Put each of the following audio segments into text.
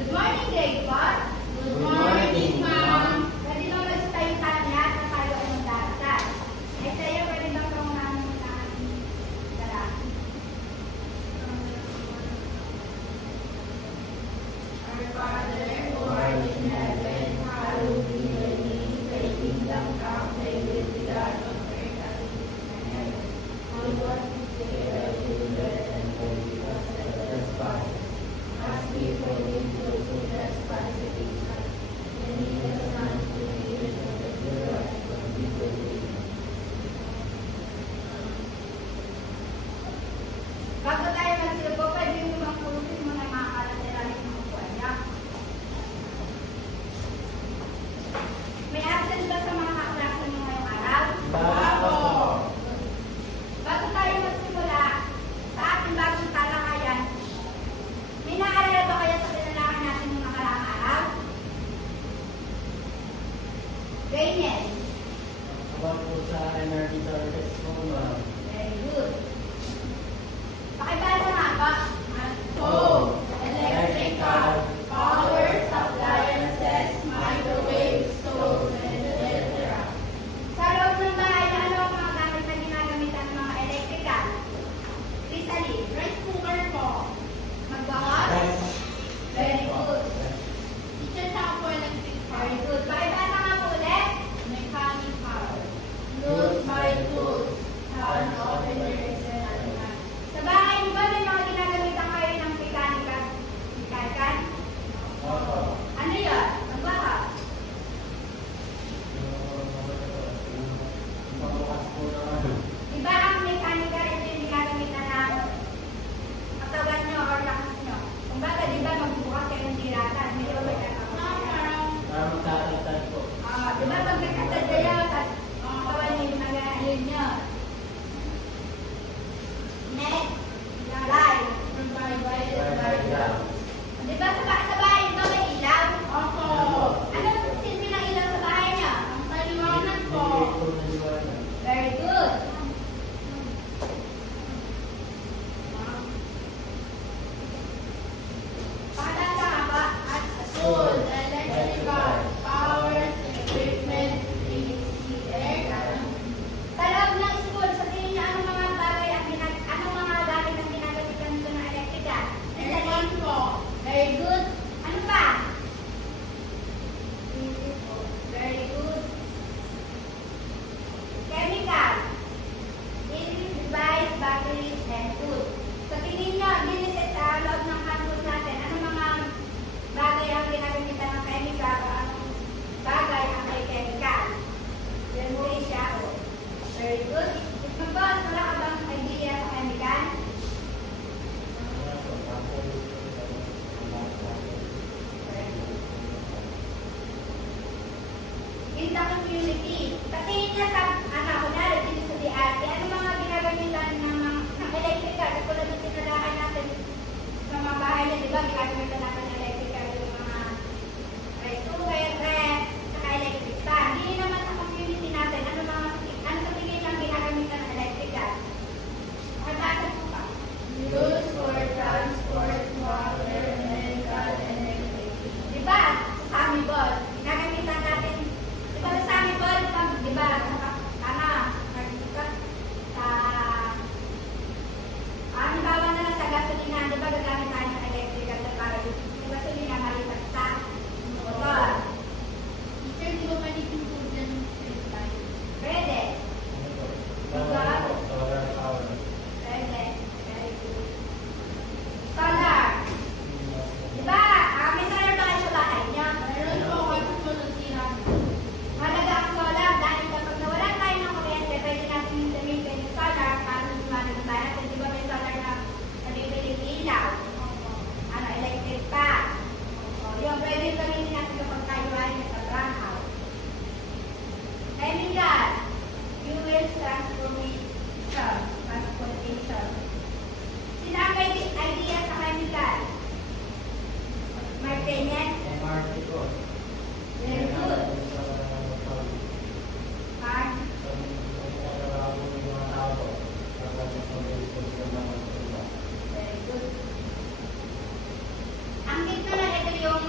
Good morning, grade 4. Good morning, ma'am. Pwede ba mag-tayo sa lahat na tayo ay magdarasal? Ay sa'yo, pwede ba kung namin na darasal? Our Father, who art in heaven, hallowed be thy name. Thy kingdom come, thy will be done on earth as it is in heaven. Give us this day our daily bread, and forgive us our trespasses, as we forgive those who trespass against us. And lead us not into temptation, but deliver us from evil. Bago tayo magsilbo, pwede yung magpulutin mo na yung mga kalateralis ng upuan niya. May absent ba sa mga kaklase mo ngayong araw? Bago. Bago tayo magsimula sa ating bagong talakayan, may naalala ba kayo sa tinalakan natin ng nakaraang araw? Ganyan. About po sa energetic test po, ma'am. Very good. Pakibasa nga ba? Home, Electrical, power, appliances, microwave, stove, etc. Sa loob ng bahay, ano ang mga gamit na ginagamitan ng mga electrical? Rizali, rice cooker po. Magbangas? Very good. Teacher, saan po electric power? Very good. Pakibasa nga po ulit. Mechanic power. Used by tools. Hand opener, etc. Sa bahay niyo ba may mga ginagamitan kayo ng mechanical? Mechanical? Opo. Ano yun? Ang baka? Pagbukas po ng ano. Diba ang mechanical ito yung ginagamitan ng katawan nyo or lakas nyo? Kung baka diba magbukas kayo ng diratan, may iba ba yung Para magtatagtag po. diba pag nagkatad kayo, katawan nyo yung nag-aalin nyo? Next, light. Diba sa bahay nyo may ilaw? Opo. Ano ang silbi ng ilaw sa bahay nyo? Ang paliwanag po. Bibigay po ng liwanag. Very good. Pakilala ka ba? At tool, electrical, power, equipment, AC, air. Sa loob ng school, sa tingin niyo anong mga bagay anong mga gamit ang ginagamitan nito ng electrical? Aircon po. Very good. Ano pa? Very good. Chemical. Electric device, batteries, and food. Sa tingin nyo, din sa loob ng campus natin, ano mga bagay ang ginagamitan ng chemical o anong bagay ang may chemical? Yan mo rin siya. Very good. Ito ba, wala ka bang idea sa chemical? In the community. Sa tingin niya sa, kunwari, dito sa DRT, ano mga ginagamitan ng electrical? Katulad ng tinalakan natin sa mga bahay na, di ba, ginagamitan natin ng electrical yung mga rice cooker, ref, saka electric fan. Hindi naman sa community natin, ano sa tingin ang ginagamitan ng electrical? Makibasa po pa. Used for transport, water, medical, and electricity. Di ba? Sa Samibol, ginagamitan natin. Di ba sa Samibol, di ba? Halimbawa na lang sa gasolina, di ba gagamit tayo ng electrical na para yung gasolina malipat sa motor. Teacher, di ba malitin po dyan sa pwede. Solar power. Pwede. Very good. Solar. Di ba? May solar ba kayo sa bahay niya? Meron po, kasi po nagtirang. Mahalaga ang solar dahil kapag nawalan tayo ng kuryente, pwede natin gamitin yung solar para lumanan na tayo. Di ba may solar na nabibiling ilaw? Electric fan. Yung pwede gamitin natin kapag tayo ay sa brownout. Chemical. Fuel transportation. Sino ang may idea sa chemical? Martinez? MRT po. Very good. Mark? Very good. Ang gitna na ito yung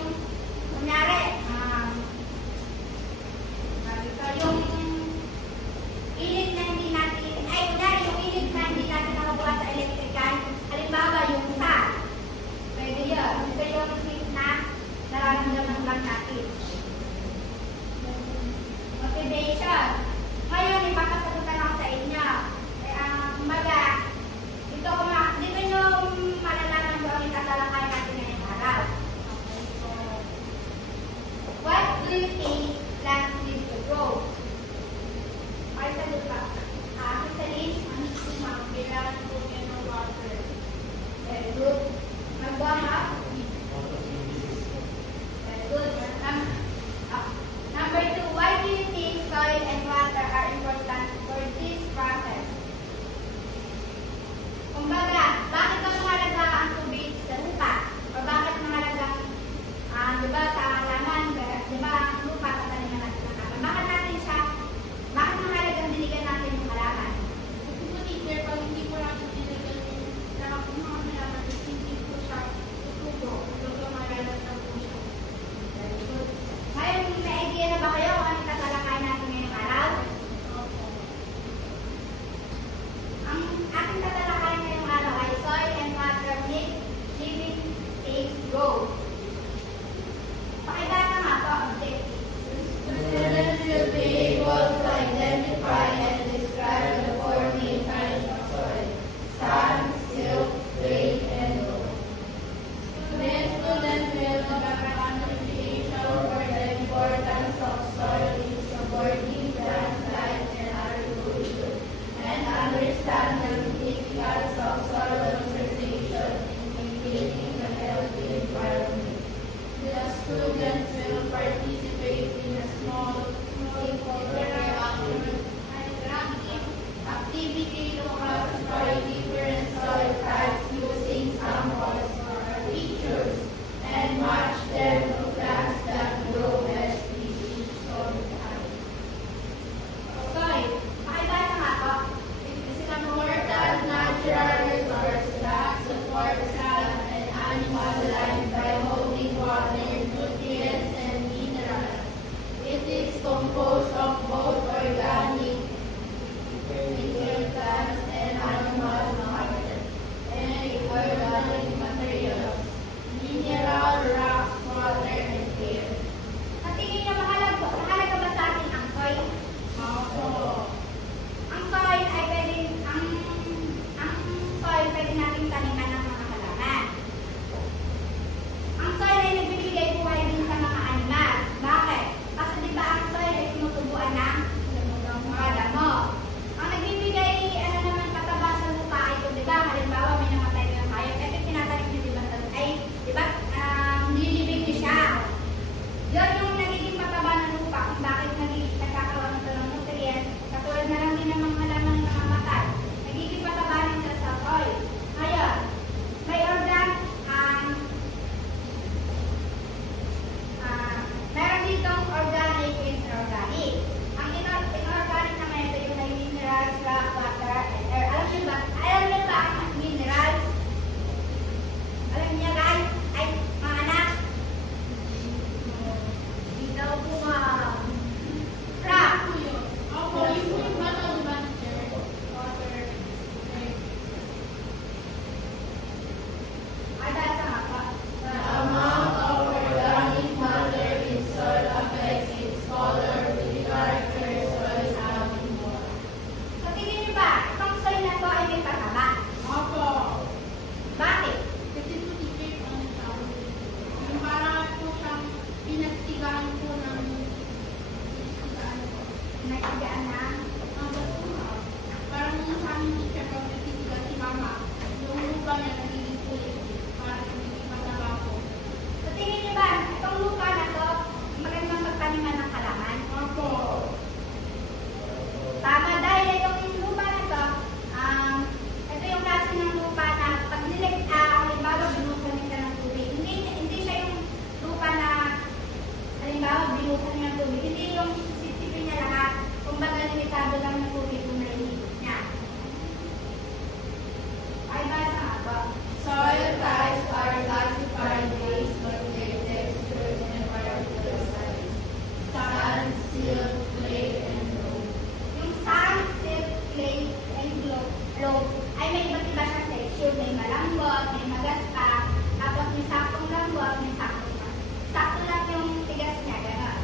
of soil in supporting plant life and agriculture, and understand the significance of soil conservation in maintaining a healthy environment. The students will participate in a small interactive activity to classify different soil types using samples or pictures and match them to plants that grow best in each soil type. Soil, pakibasa nga po. It is an important natural resource that supports plant and animal life by holding water, nutrients, and minerals. It is composed of both organic plants and animal matter, and inorganic materials, mineral, rocks, water, and air. Sa tingin niyo, mahalaga ba sa atin ang soil? Opo. Ang soil ay ang soil pwede natin taniman ng mga halaman. Ang soil ay nagbibigay buhay din sa mga animal. Bakit? Kasi di ba ang soil ay tinutubuan ng mga damo. Ang nagbibigay naman pataba sa lupa ay ito, di ba? Halimbawa, may namatay na hayop. Ito tinatanim niyo, di ba? Ay, di ba? Nililibig niyo siya. Yun yung nagiging pataba ng lupa kung bakit nagkakaroon ito ng nutrients. Katulad na lang din ng mga halaman na namamatay. Nagiging pataba rin siya sa soil. Ngayon, may meron ditong organic and inorganic. Ang inorganic naman ito yung may minerals, rock, water, and air. Alam niyo ba ang minerals? Alam niyo guys? Ay, mga anak? Hindi daw po rock. Opo, yung po yung bato, di ba, teacher? Water, air. Ay, dahil sa nga po. The amount of organic matter in soil affects its color, the character soil having more. So, tingin niyo ba, itong soil na to ay may pataba? Opo. Bakit? Kasi po, teacher, ano siya? Yung parang po siyang pinagtigaan po ng pinagtigaan po. Nagsigaan na? Ang bato nga. Parang yung sa amin, teacher, pag nagtitigan si mama, yung lupa niya nagiging kulit. Parang nagiging mataba po. So, tingin niyo ba, itong lupa na to, magandang pagtaniman ng halaman? Opo. Tama, dahil itong lupa na to, ito yung klase ng lupa na pag halimbawa, binusan nila ng tubig. Hindi siya yung lupa na, halimbawa, binusan niya ng tubig. Hindi yung sisipin niya lahat. Kumbaga, limitado lang ng tubig kung nailigit niya. Ay, basa nga po. Soil types are classified based on their texture and particular size. Sand, silt, clay, and loam. Yung sand, silt, clay, and loam ay may iba't iba siyang texture. May malambot, may magasta, tapos may saktong lambot, may saktong sakto lang yung tigas niya, gano'n.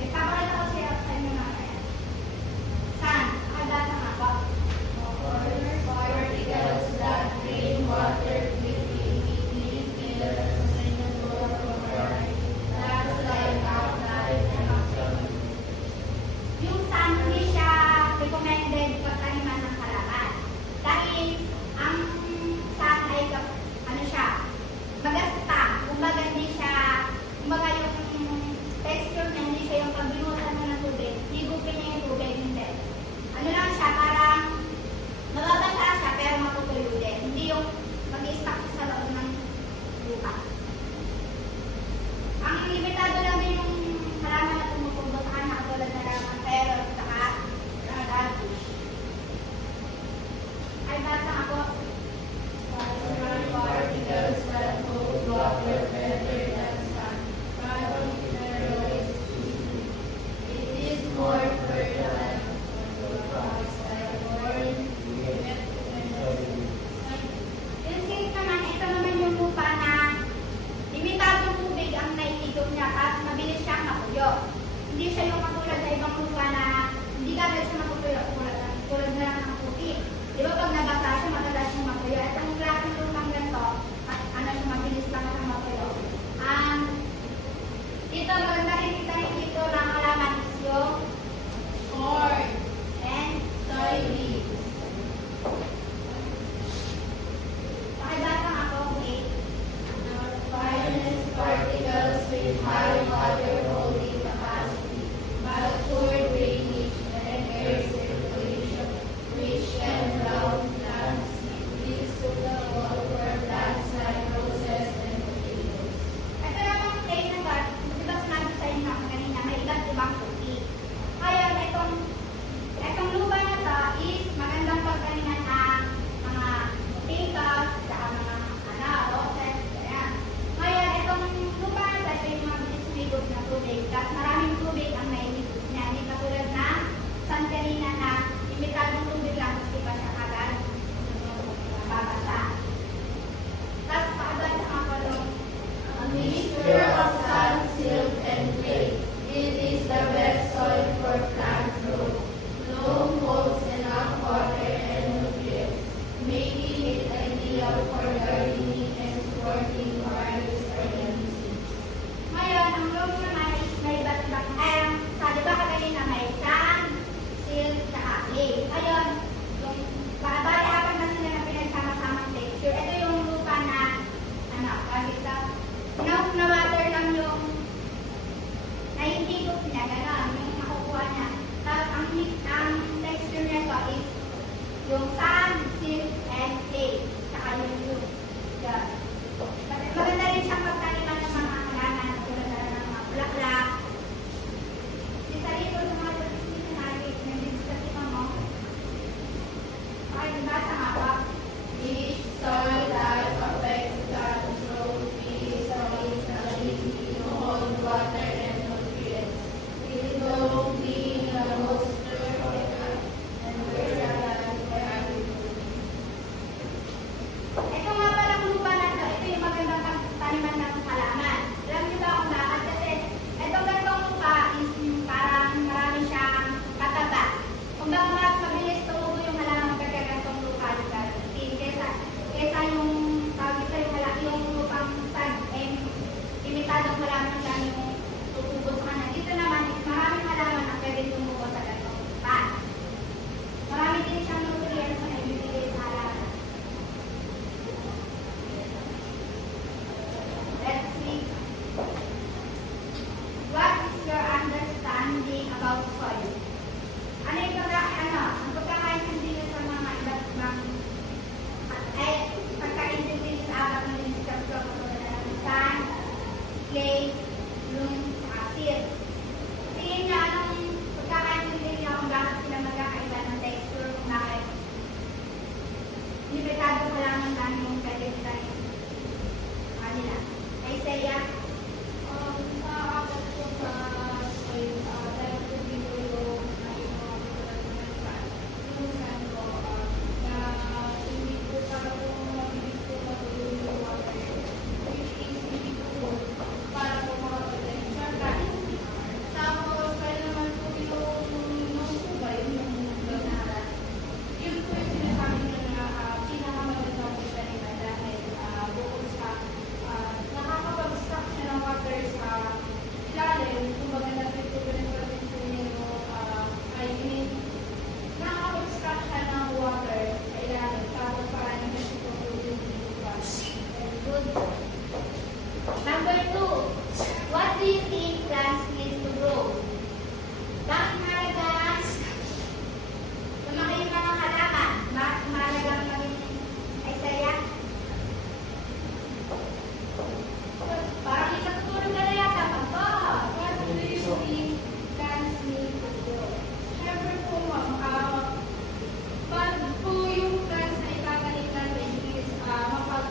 May papalit ako sa inyo mamaya. Sand, nakabasa nga po. Particles that drain water quickly, neatly, in a sustainable form. That's like outline and action. Yung sand, hindi siya recommended pagtaniman ng halaman. Dahil ang sand ay magasta. Kumbaga yung texture niya, hindi siya yung pag binutan mo ng tubig, higupin niya yung tubig, hindi. Ano lang siya, parang mababasa siya pero matutuyo din. Hindi yung mag-i-stack sa loob ng lupa. Ang limitado lang din yung halaman na tumutubo sa kanan, katulad na lang ang carrot at saka radish. Ay, basa ako. Particles that hold water better than sand. Carbon minerals. It is more fertile than crops like corn, wheat, and Yung sink naman, ito naman yung lupa na limitadong tubig ang naiigop niya at mabilis siyang mapuyo. Hindi siya yung katulad sa ibang lupa na hindi agad siya mapupuyo tulad na lang ng puti. Di ba pag nabasa siya, madalas siyang mapuyo. At ang klaseng lupang ganito, at mabilis lang siyang mapuyo. Dito maganda rin kita yung with high water holding capacity, backward drainage, and air circulation, which can drown plants, leads to the wall for plants like roses and potatoes. Ito namang plate na ba, di ba sinabi sa inyo kanina, may iba't ibang tubig. Kaya itong lupa na to is magandang pagkaninan ang mga potatoes, saka mga roses, kaya. Ngayon, itong lupa na to, ito yung mga dismigod na tubig. Tapos maraming tubig ang nailibot niya. Hindi katulad na Santerina na imitadong tubig lang, kasi pa siya agad babasa. Tapos paagad sa mga kolong. A mixture of sand, silt, and clay. It is the best soil for plant growth. Loam holds enough water and nutrients, making it ideal for gardening and supporting various organisms. Ngayon, ang loam naman is may iba't ibang, sabi ba kanina may sand, silt, saka clay. Ngayon, yung bali apat na sila na pinagsama-samang texture. Ito yung lupa na, na-water lang yung nahihigop niya, gano'n, yung nakukuha niya. Tapos ang texture niya to is yung sand, silt, and clay. Saka yung loam. Yan. Maganda rin siyang pagtaniman ng mga halaman, tulad na ng mga bulaklak. Isa rito sa mga sinabi, nandito sa mo. Okay, diba sa mapa? Each soil type affects plant growth. These soils ability to hold water and nutrients. With loam being the most fertile and versatile for agriculture. Ito nga palang lupa na to, ito yung magandang pagtaniman ng halaman. Alam niyo ba kung bakit? Kasi itong ganitong lupa is parang marami siyang kataba. Kung baka mas mabilis tumubo yung halaman kapag ganitong lupa nila. Kesa yung tawag ito yung lupang sag, imitadong halaman lang yung tutubo sa kanan. Dito naman is maraming halaman na pwede tumubo sa ganitong lupa. Marami din siyang nutrients na ibibigay sa halaman. Let's see. What is your understanding about soil? Ano yung ang pagkakaintindi niyo sa mga iba't ibang pagkaintindi niyo sa apat na discuss ko ng sand, clay, loam, saka silt. Tingin niyo anong pagkakaintindi niyo kung bakit sila magkakaiba ng texture, kung bakit limitado ko lang lang yung pwede tayo kanila. Isaiah, Sa apat ko sa soil, dahil ko dito yung mga sand. Yung sand ko, na hindi ko parang mabilis ko matuloy yung water, which is hindi ko para po makapatay sa kain. Tapos, kaya naman po yung subay, yung ganaran. Yun po yung sinasabi nila na pinakamagandang pagtaniman dahil bukod sa nakakapag-stock siya ng water sa ilalim, kumbaga napituloy pa rin po yung nakakapag-stock siya ng water sa ilalim, tapos parang nagkasipag yung lupa. very good. Number 2, what do you think plants need to grow? Bakit mahalaga lumaki yung mga halaman? Bakit mahalaga maging Isaiah? Parang itatutulog ka na yata. What do you think plants need to grow? Siyempre po, ma'am, pag po yung plants na itatanim natin is makakapag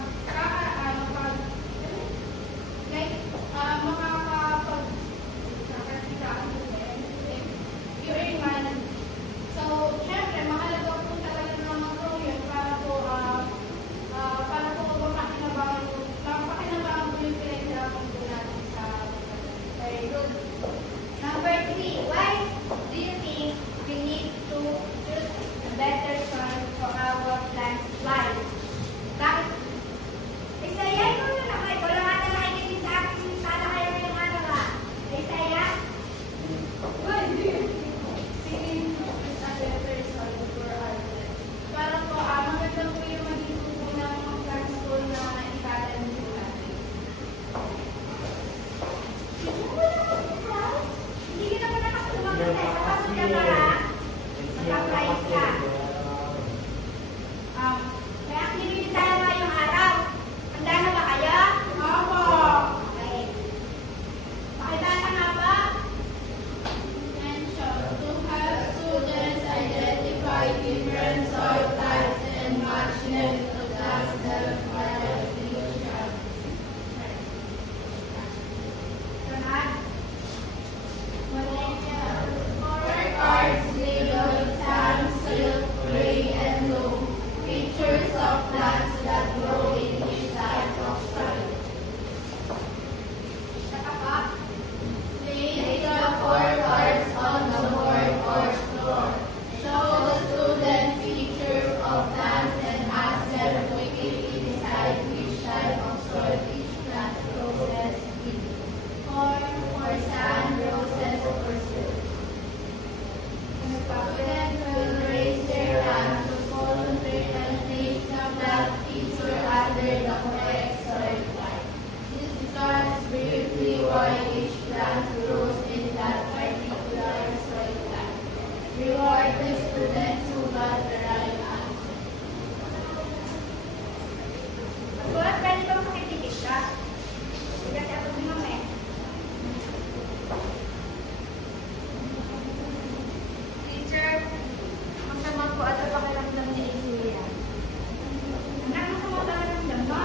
Students will raise their hand to concentrate and place the black teacher under the correct soil type. This describes briefly why each plant grows in that particular soil type. Reward the students who got the right answer. Pagbuhat, pwede ba makitigit ka? Kasi ako din mamaya. Teacher, masama po at pakiramdam ni Isuya. Anak, masama ka na ng damba.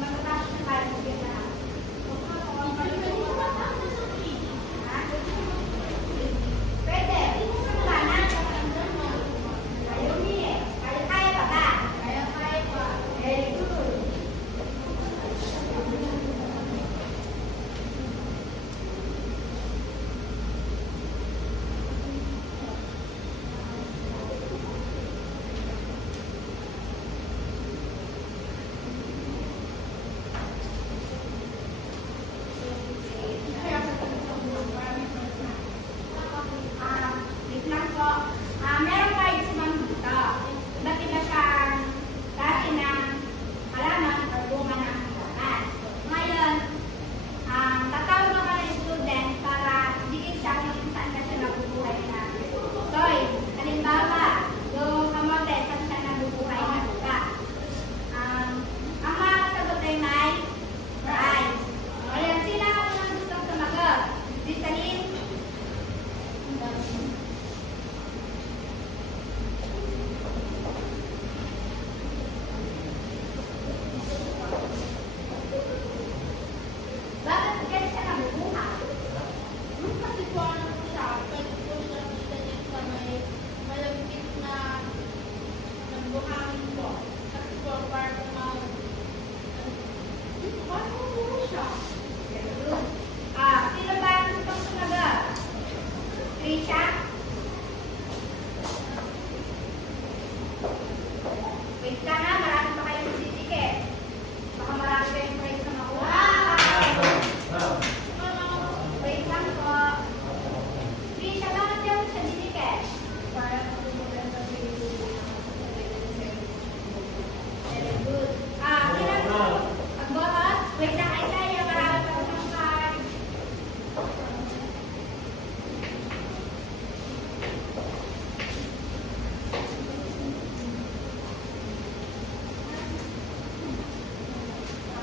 Matataas na tayo sa kita. Ha? Pwede. Sumula na. Ayaw niya eh. Kaya pa ba? Kaya pa. Very good. Wait lang po. Meron kayo si Ma'am dito. Iba't iba siyang klase ng halaman o bunga ng halaman. Ngayon, tatawag mo ka ng student para dikit siya kung saan ka siya nabubuhay na soy. Halimbawa, yung kamote, saan siya nabubuhay na lupa. Ang mga kasagot ay may rice. Ngayon, sila ang mga gustong tumagot. Rizalin, bakit ganyan siya nabubuhay? Kasi po ano po siya, pwede po siya itanim sa may malagkit na nagbuhangin po. Kasi po parang paano po siya? Sino ba ang gustong sumagot? Trisha? Wait ka na, marami pa kayong titikit. Baka marami kayong prize na makuha. Wait lang po. Trisha, bakit daw siya titikit? Parang po maganda sa Very good. Sino ang gusto magbohot? Wait lang, Isaiah, marami pa kayong card.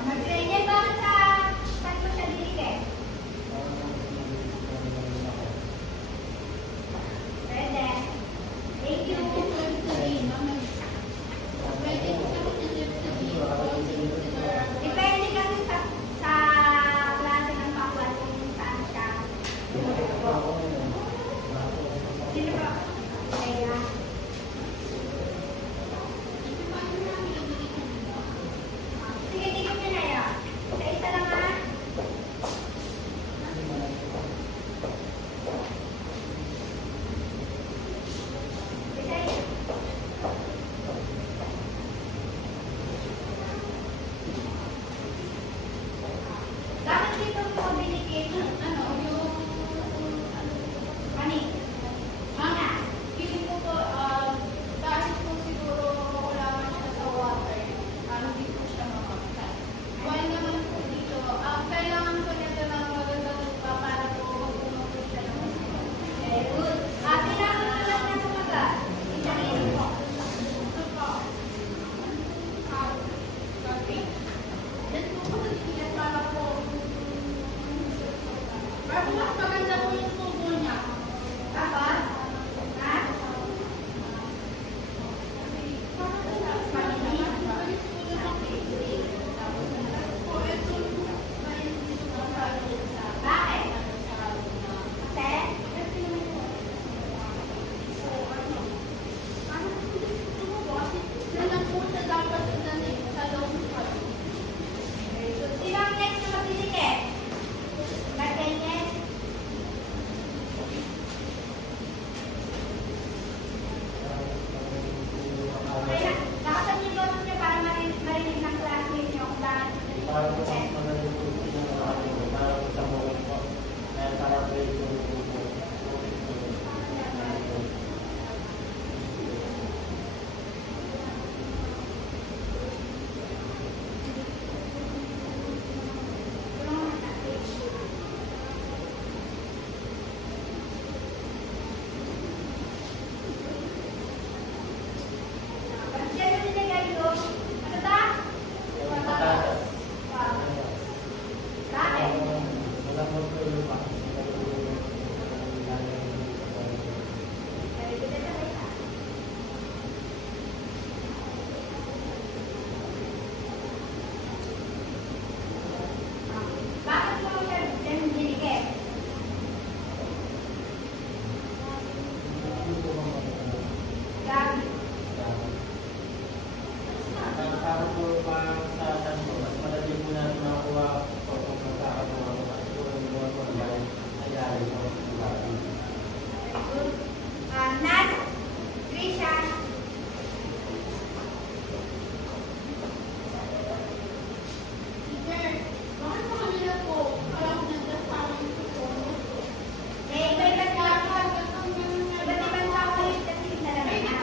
Mag-train bakit saan mo siya dinikit? Pwede. Thank you. Depende kasi sa klase ng pakwan kung saan siya. Sino ba? Kaya. Sige, tigil nyo na yan. Isa lang ha. Isa yan. Bakit dito mo binikit? Ani? Mga? Feeling ko po, dahil po siguro kulangan siya sa water, hindi po siya makakita. While naman po dito, kailangan po nito ng magandang lupa para po magpuno po siya ng Very good. Sila ang lang na sumagot. Isa rin po. ito po. Coffee. Then po po nagsikilat para po mas maganda po yung tubo niya. Tapos? Ha? Bakit? Kasi? Sino ang next na magdinikit? Ba't Para po sa mga nagtutulong ng ating para po sa mga po. Bakit mo siya dinikit? Gabi. Para po sa tanso, mas madali po natin makuha kung magkakatawa ko kasi po yung mga pagkain ayari ko. Nat, Trisha. Teacher, bakit po kanina po parang nagdasama yung tutorial ko? Iba-ibang tao ulit kasi nalaman na.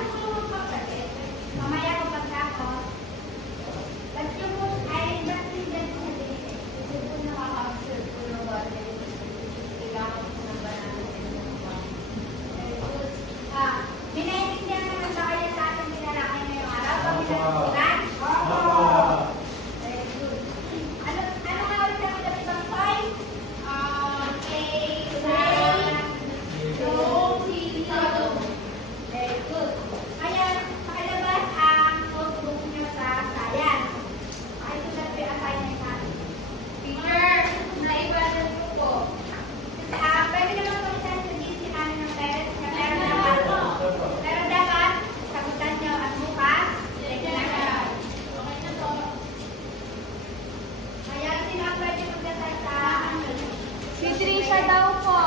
Mamaya ko pagkakot. Ba't yung po, ay, ba't yung dyan sa dinikit? Kasi po nakaka-observe po ng bata yung kailangan po ng banana ng Very good. May naiintindihan naman ba kayo sa ating pinalakay ngayong araw? Pag pinagsigan? Very good. Ano nga ulit ang mga ibang point? Very good. Kaya, pakalabas ang notebook nyo sa science. Pakisulat po yung assignment natin. Teacher, naibalan ko po. Pwede naman po isang sa GC namin ng parents na pero dapat sagutan nyo at bukas. Okay na to. Kaya sino ang pwede magdasal sa Si Trisha daw po.